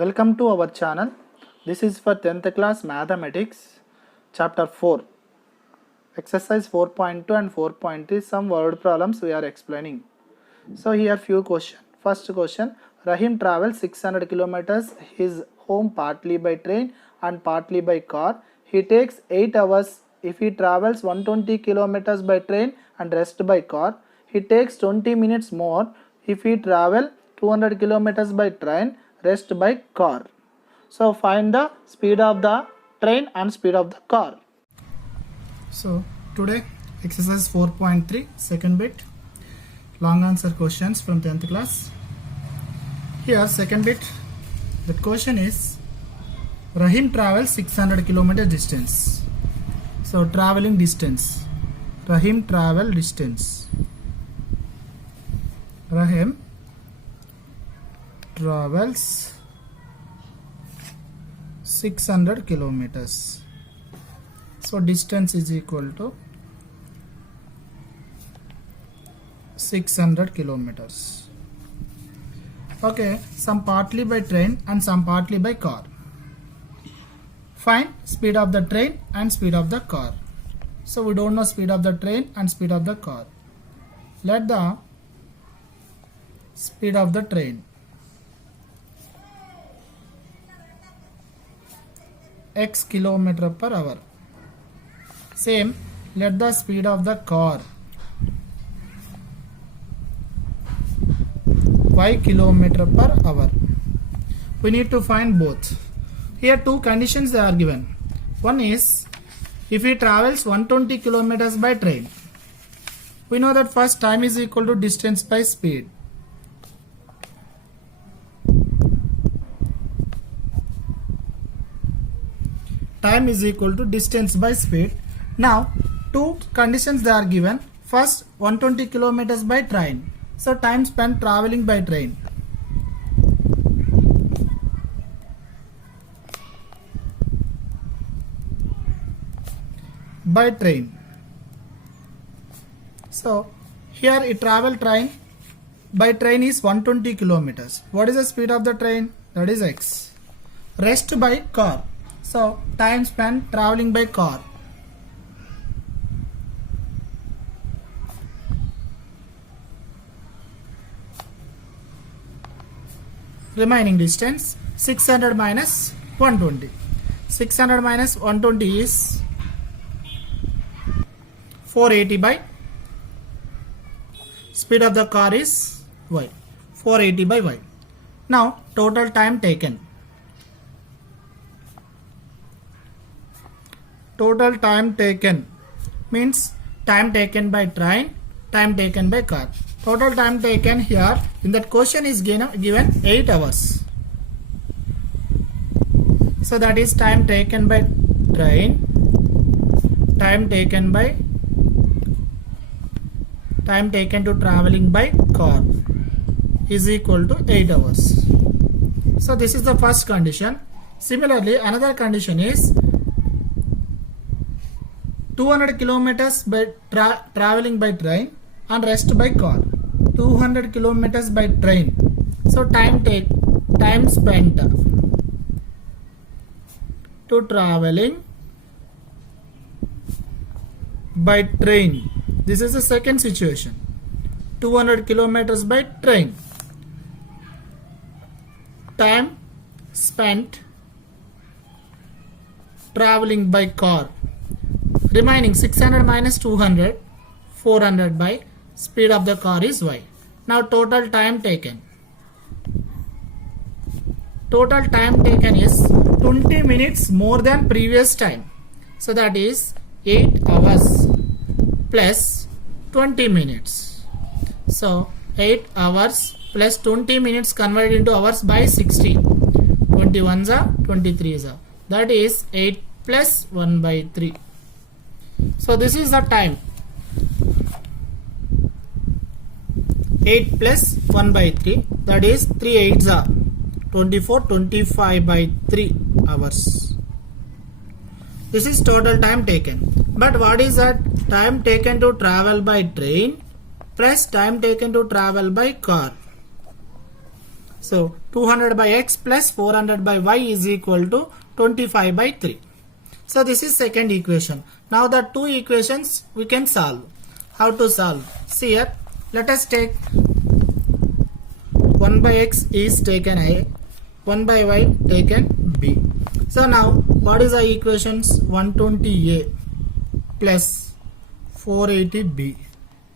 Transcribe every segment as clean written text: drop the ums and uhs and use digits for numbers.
Welcome to our channel. This is for 10th class mathematics, chapter 4, exercise 4.2 and 4.3. Some word problems we are explaining. So here few questions. First question, Rahim travels 600 kilometers his home partly by train and partly by car. He takes 8 hours if he travels 120 kilometers by train and rest by car. He takes 20 minutes more if he travel 200 kilometers by train, rest by car. So find the speed of the train and speed of the car. So today exercise 4.3 second bit, long answer questions from 10th class. Here second bit, the question is Rahim travels 600 kilometer distance. So traveling distance, Rahim travel distance. Rahim travels 600 kilometers. So distance is equal to 600 kilometers. Okay, some partly by train and some partly by car. Find speed of the train and speed of the car. So we don't know speed of the train and speed of the car. Let the speed of the train x kilometer per hour. Same, let the speed of the car y kilometer per hour. We need to find both. Here two conditions they are given. One is if he travels 120 kilometers by train. We know that first time is equal to distance by speed. Time is equal to distance by speed. Now two conditions they are given. First 120 kilometers by train. So time spent traveling by train. By train. So here it travel train by train is 120 kilometers. What is the speed of the train? That is x. Rest by car. So time spent traveling by car. Remaining distance 600 minus 120. 600 minus 120 is 480 by speed of the car is y. 480 by y. Now total time taken. Total time taken means time taken by train, time taken by car. Total time taken here in that question is given 8 hours. So that is time taken by train, time taken to traveling by car is equal to 8 hours. So this is the first condition. Similarly, another condition is 200 kilometers by traveling by train and rest by car. 200 kilometers by train. So time spent to traveling by train. This is the second situation. 200 kilometers by train. Time spent traveling by car. Remaining 600 minus 200, 400 by speed of the car is y. Now total time taken. Total time taken is 20 minutes more than previous time. So that is 8 hours plus 20 minutes. So 8 hours plus 20 minutes converted into hours by 60. 21 are 23 are. That is 8 plus 1 by 3. So this is the time. 8 plus 1 by 3, that is 3 8s are 24, 25 by 3 hours. This is total time taken. But what is that? Time taken to travel by train plus time taken to travel by car. So 200 by x plus 400 by y is equal to 25 by 3. So this is second equation. Now the two equations we can solve. How to solve? See here, let us take 1 by x is taken A, 1 by y taken B. So now what is the equations? 120a plus 480b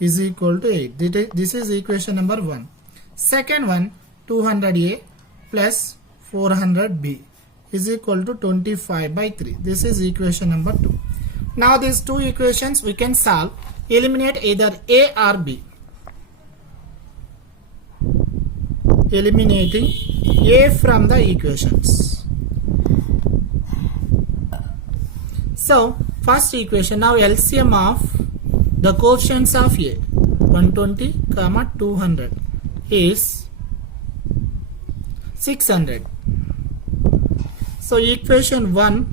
is equal to 8. This is equation number 1. Second one, 200a plus 400b is equal to 25 by 3. This is equation number 2. Now these two equations we can solve. Eliminate either a or b. Eliminating a from the equations. So first equation, now LCM of the coefficients of a 120 comma 200 is 600. So equation 1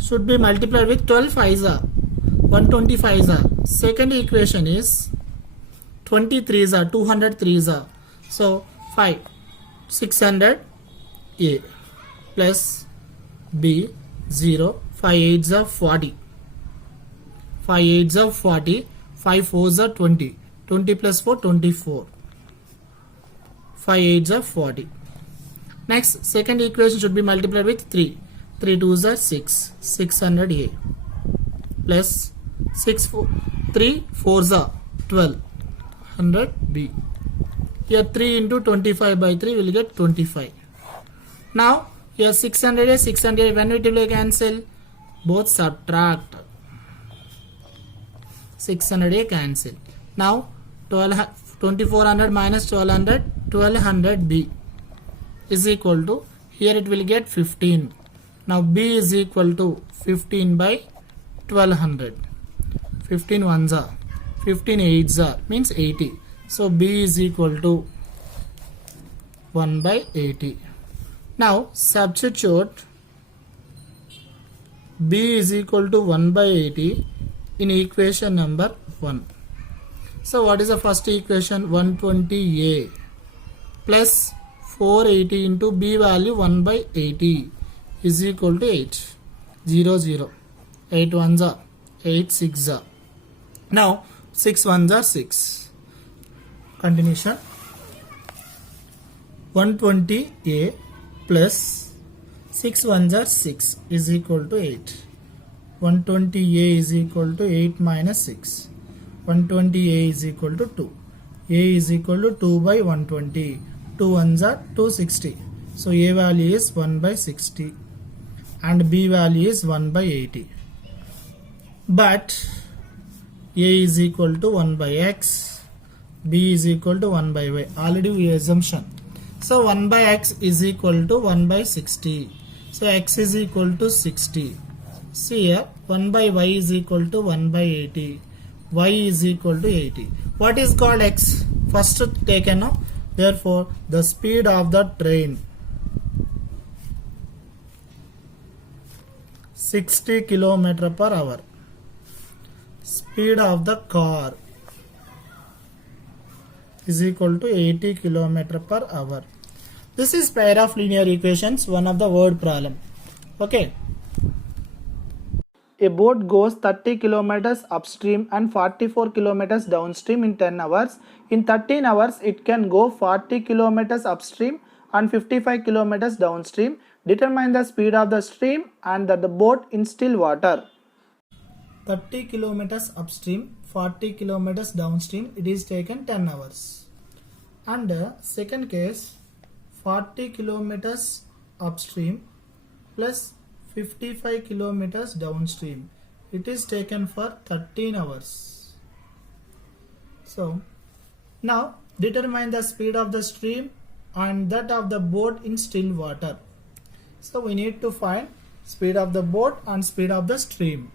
should be multiplied with 12 5s are 120 5s are. Second equation is 23s are 203s are. So 5 600 a plus b 0 5 8s are 40. 5 8s are 40. 5 4s are 20. 20 plus 4 24. 5 8s are 40. Next, second equation should be multiplied with 3. 3 2s are 6. 600 a plus 3 4s are 12. 100 b. Here 3 into 25 by 3 will get 25. Now here 600 a 600 when it will cancel, both subtract. 600 a cancel. Now 2400 minus 1200, 1200 b is equal to, here it will get 15. Now b is equal to 15 by 1200. 15 ones are 15 8s are means 80. So b is equal to 1 by 80. Now substitute b is equal to 1 by 80 in equation number 1. So what is the first equation? 120a plus 480 into b value 1 by 80 is equal to 8. 0 0. 8 ones are 8 6 are. Now 6 ones are 6. Continuation. 120a plus 6 ones are 6 is equal to 8. 120a is equal to 8 minus 6. 120a is equal to 2. A is equal to 2 by 120. 2 ones are 260. So a value is 1 by 60 and b value is 1 by 80. But a is equal to 1 by x, b is equal to 1 by y. Already we assumption. So 1 by x is equal to 1 by 60. So x is equal to 60. See here, 1 by y is equal to 1 by 80. Y is equal to 80. What is called x? First taken now. Therefore, the speed of the train 60 km per hour. Speed of the car is equal to 80 km per hour. This is pair of linear equations, one of the word problem. Okay. A boat goes 30 kilometers upstream and 44 kilometers downstream in 10 hours. In 13 hours, it can go 40 kilometers upstream and 55 kilometers downstream. Determine the speed of the stream and the boat in still water. 30 kilometers upstream, 40 kilometers downstream, it is taken 10 hours. And second case, 40 kilometers upstream plus 55 kilometers downstream, it is taken for 13 hours. So now determine the speed of the stream and that of the boat in still water. So we need to find speed of the boat and speed of the stream.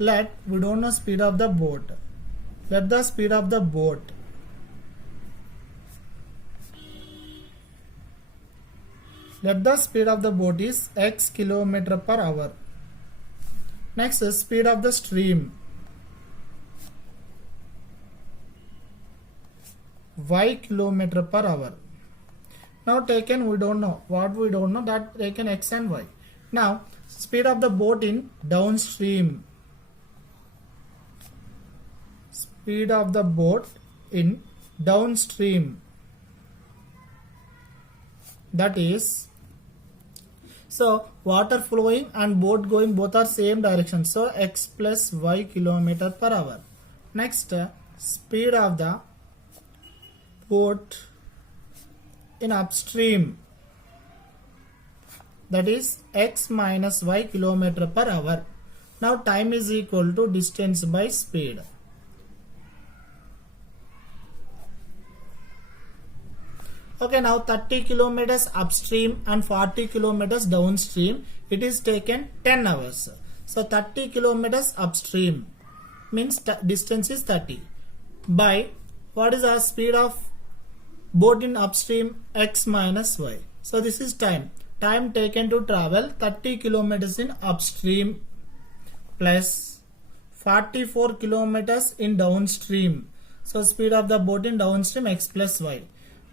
We don't know speed of the boat. Let the speed of the boat. Let the speed of the boat is x km per hour. Next is speed of the stream. Y km per hour. Now taken, we don't know. What we don't know, that taken x and y. Now speed of the boat in downstream. Speed of the boat in downstream. That is, so water flowing and boat going both are same direction. So x plus y kilometer per hour. Next, speed of the boat in upstream. That is x minus y kilometer per hour. Now time is equal to distance by speed. Okay, now 30 kilometers upstream and 40 kilometers downstream, it is taken 10 hours. So 30 kilometers upstream means distance is 30 by what is our speed of boat in upstream, x minus y. So this is time taken to travel 30 kilometers in upstream plus 44 kilometers in downstream. So speed of the boat in downstream, x plus y.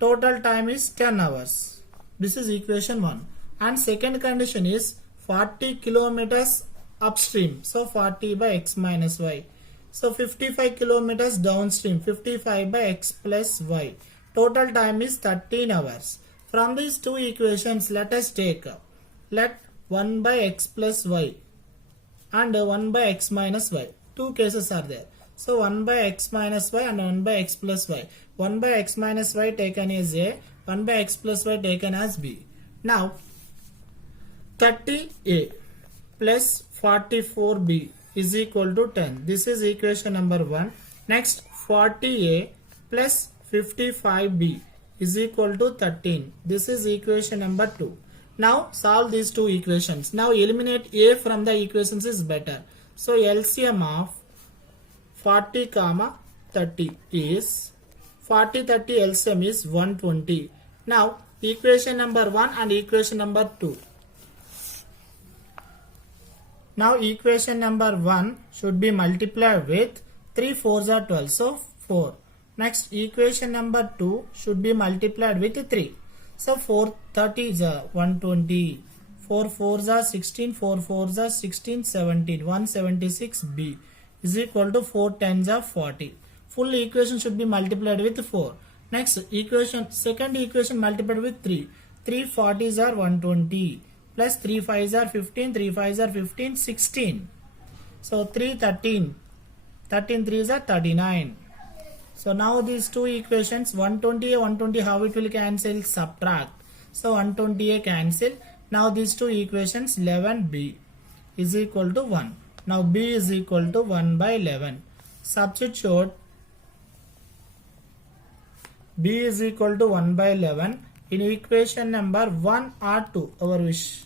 Total time is 10 hours. This is equation 1. And second condition is 40 kilometers upstream. So 40 by x minus y. So 55 kilometers downstream. 55 by x plus y. Total time is 13 hours. From these two equations, let us take. Let 1 by x plus y and 1 by x minus y. Two cases are there. So 1 by x minus y and 1 by x plus y. 1 by x minus y taken as A, 1 by x plus y taken as B. Now 30A plus 44B is equal to 10. This is equation number 1. Next 40A plus 55B is equal to 13. This is equation number 2. Now solve these two equations. Now eliminate A from the equations is better. So LCM of 40 comma 30 is 40 30 LCM is 120. Now equation number 1 and equation number 2. Now equation number 1 should be multiplied with 3 4s are 12, so 4. Next equation number 2 should be multiplied with 3. So 4 30 is 120. 4 4s are 16, 4 4s are 16, 17, 176B is equal to 4 10s are 40. Full equation should be multiplied with 4. Next equation, second equation multiplied with 3. 3 40s are 120 plus 3 5s are 15, 3 5s are 15, 16. So 3 13, 13 3s are 39. So now these two equations 120A 120, how it will cancel? Subtract. So 120A cancel. Now these two equations 11B is equal to 1. Now B is equal to 1 by 11. Substitute B is equal to 1 by 11 in equation number 1 or 2, our wish.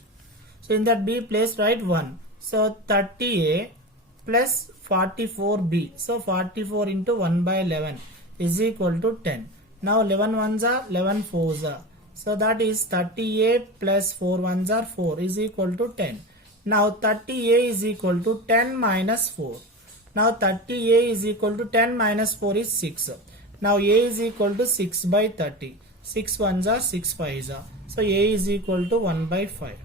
So in that B place write 1. So 30A plus 44B. So 44 into 1 by 11 is equal to 10. Now 11 ones are 11 fours are. So that is 30A plus 4 ones are 4 is equal to 10. Now 30A is equal to 10 minus 4. Now 30A is equal to 10 minus 4 is 6. Now A is equal to 6 by 30. 6 ones are 6 5s are. So A is equal to 1 by 5.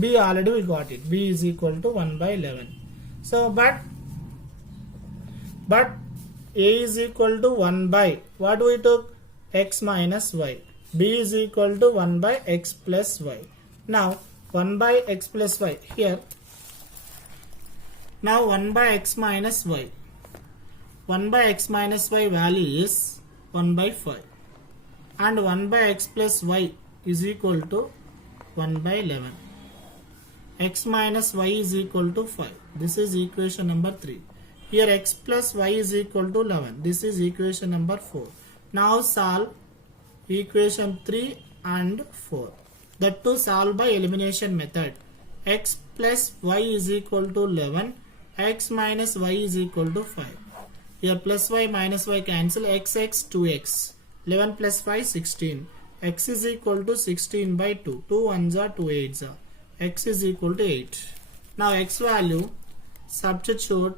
B already we got it. B is equal to 1 by 11. So but A is equal to 1 by what we took? X minus y. B is equal to 1 by x plus y. Now 1 by x plus y here. Now 1 by x minus y. 1 by x minus y value is 1 by 5. And 1 by x plus y is equal to 1 by 11. X minus y is equal to 5. This is equation number 3. Here x plus y is equal to 11. This is equation number 4. Now solve equation 3 and 4. That to solve by elimination method. X plus y is equal to 11. X minus y is equal to 5. Here plus y minus y cancel. X 2x. 11 plus 5 16. X is equal to 16 by 2. 2 ones are 2 8s are. X is equal to 8. Now x value substitute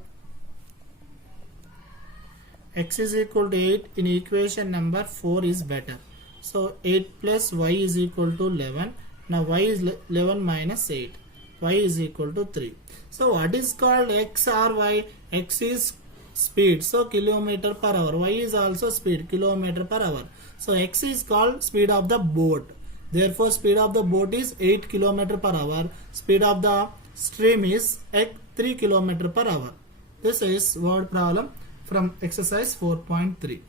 x is equal to 8 in equation number 4 is better. So 8 plus y is equal to 11. Now y is 11 minus 8. Y is equal to 3. So what is called x or y? X is speed, so kilometer per hour. Y is also speed, kilometer per hour. So x is called speed of the boat. Therefore speed of the boat is 8 kilometer per hour. Speed of the stream is 3 kilometer per hour. This is word problem from exercise 4.3.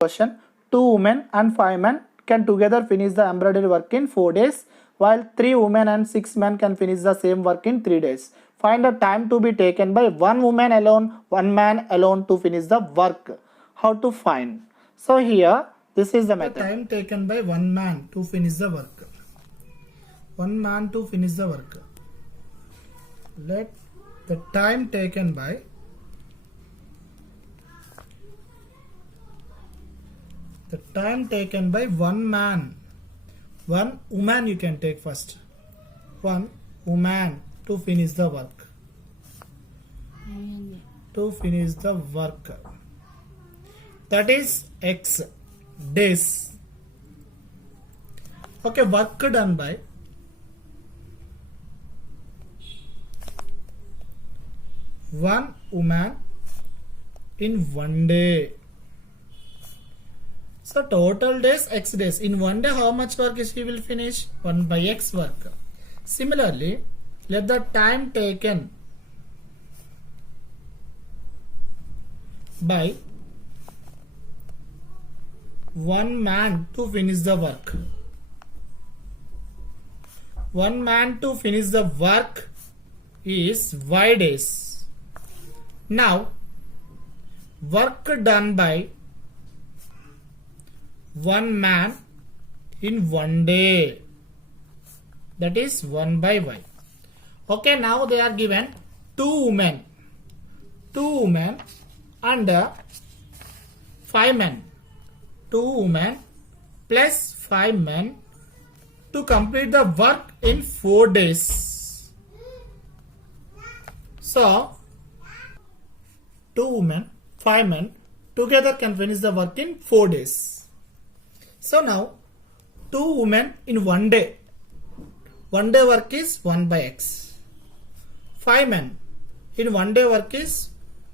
Question: 2 women and 5 men can together finish the embroidery work in 4 days, while 3 women and 6 men can finish the same work in 3 days. Find the time to be taken by 1 woman alone, 1 man alone to finish the work. How to find? So here, this is the method. The time taken by 1 man to finish the work. 1 man to finish the work. Let the time taken by one man. One woman you can take first. One woman to finish the work. To finish the work. That is X days. Okay, work done by one woman in 1 day. So total days X days. In 1 day how much work is she will finish? 1 by X work. Similarly, let the time taken by 1 man to finish the work. 1 man to finish the work is Y days. Now, work done by 1 man in 1 day, that is 1 by Y. Okay, now they are given 2 women and 5 men. 2 women plus 5 men to complete the work in 4 days. So 2 women, 5 men together can finish the work in 4 days. So now 2 women in 1 day. 1 day work is 1 by X. 5 men in 1 day work is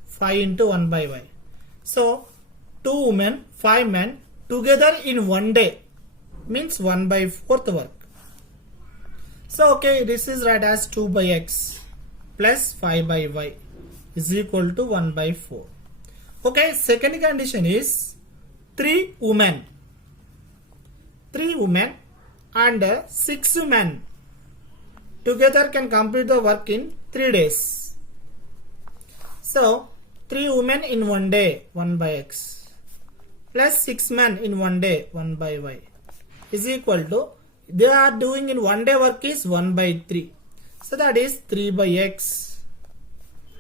5 into 1 by Y. So 2 women, 5 men together in 1 day means 1 by 4th work. So okay, this is right as 2 by X plus 5 by Y is equal to 1 by 4. Okay, second condition is 3 women. 3 women and 6 men together can complete the work in 3 days. So 3 women in 1 day, 1 by X, plus 6 men in 1 day, 1 by Y, is equal to, they are doing in 1 day work is 1 by 3. So that is 3 by X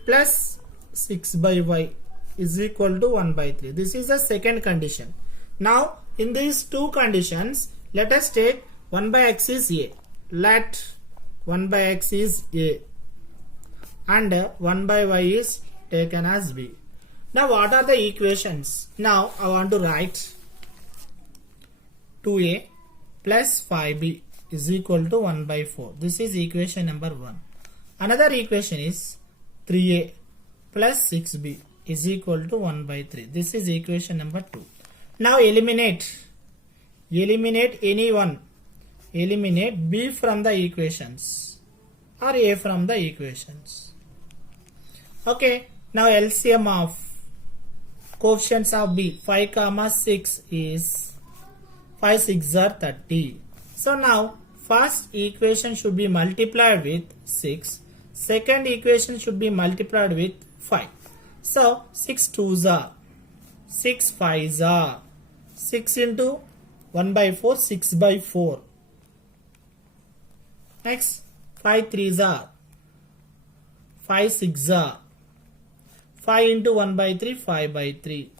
plus 6 by Y is equal to 1 by 3. This is the second condition. Now in these two conditions, let us take 1 by X is A. Let 1 by X is A and 1 by Y is taken as B. Now what are the equations? Now I want to write 2A plus 5B is equal to 1 by 4. This is equation number 1. Another equation is 3A plus 6B is equal to 1 by 3. This is equation number 2. Now eliminate any one. Eliminate B from the equations or A from the equations. Okay, now LCM of coefficients of B, 5 comma 6 is 5 6 are 30. So now first equation should be multiplied with 6. Second equation should be multiplied with 5. So 6 2s are 6 5s are 6 into 1 by 4, 6 by 4. Next 5 3s are 5 6 are 5 into 1 by 3, 5 by 3.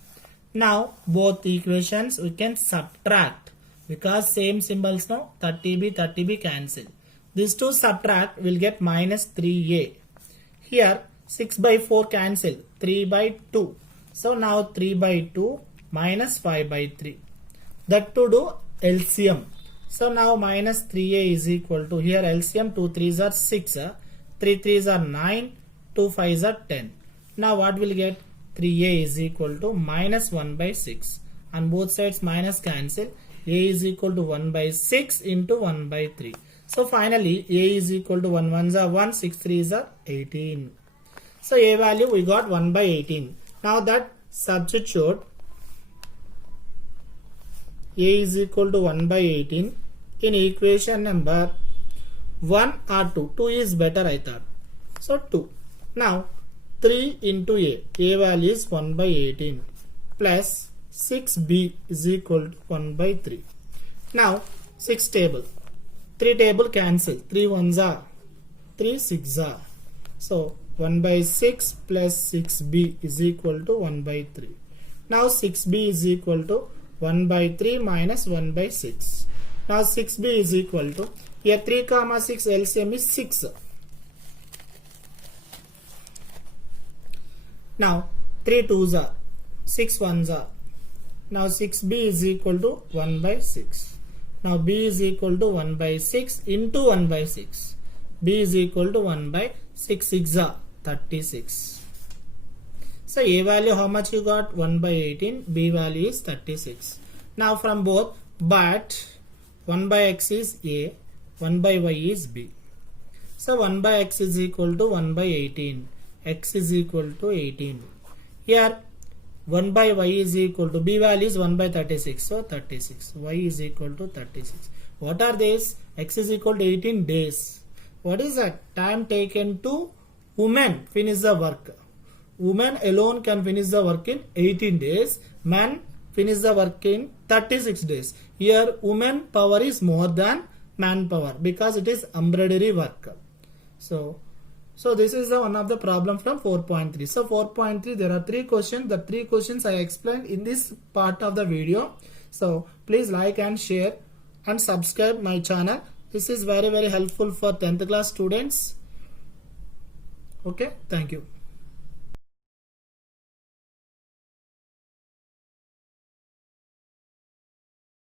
Now both equations we can subtract because same symbols now, 30b cancel. These two subtract, will get minus 3a. Here 6 by 4 cancel, 3 by 2. So now 3 by 2 minus 5 by 3. that to do LCM. So now minus 3a is equal to, here LCM 2 3s are 6, 3 3s are 9, 2 5s are 10. Now what will get? 3a is equal to minus 1 by 6. On both sides minus cancel. A is equal to 1 by 6 into 1 by 3. So finally A is equal to 1 1s are 1, 6 3s are 18. So A value we got 1 by 18. Now that substitute A is equal to 1 by 18 in equation number 1 or 2. 2 is better I thought. So 2. Now 3 into A value is 1 by 18 plus 6B is equal to 1 by 3. Now 6 table. 3 table cancel. 3 1s are 3 6 are. So 1 by 6 plus 6B is equal to 1 by 3. Now 6B is equal to 1 by 3 minus 1 by 6. Now 6B is equal to, here 3 comma 6 LCM is 6. Now 3 2s are 6 1s are. Now 6B is equal to 1 by 6. Now B is equal to 1 by 6 into 1 by 6. B is equal to 1 by 6 6 are 36. So A value how much you got? 1 by 18. B value is 36. Now from both, but 1 by x is A, 1 by y is B. So 1 by x is equal to 1 by 18. X is equal to 18. Here 1 by y is equal to, B value is 1 by 36. So 36. Y is equal to 36. What are these? X is equal to 18 days. What is that? Time taken to women finish the work. Women alone can finish the work in 18 days. Man finish the work in 36 days. Here woman power is more than man power because it is embroidery work. So this is one of the problem from 4.3. So 4.3 there are 3 questions. The 3 questions I explained in this part of the video. So please like and share and subscribe my channel. This is very helpful for 10th class students. Okay, thank you.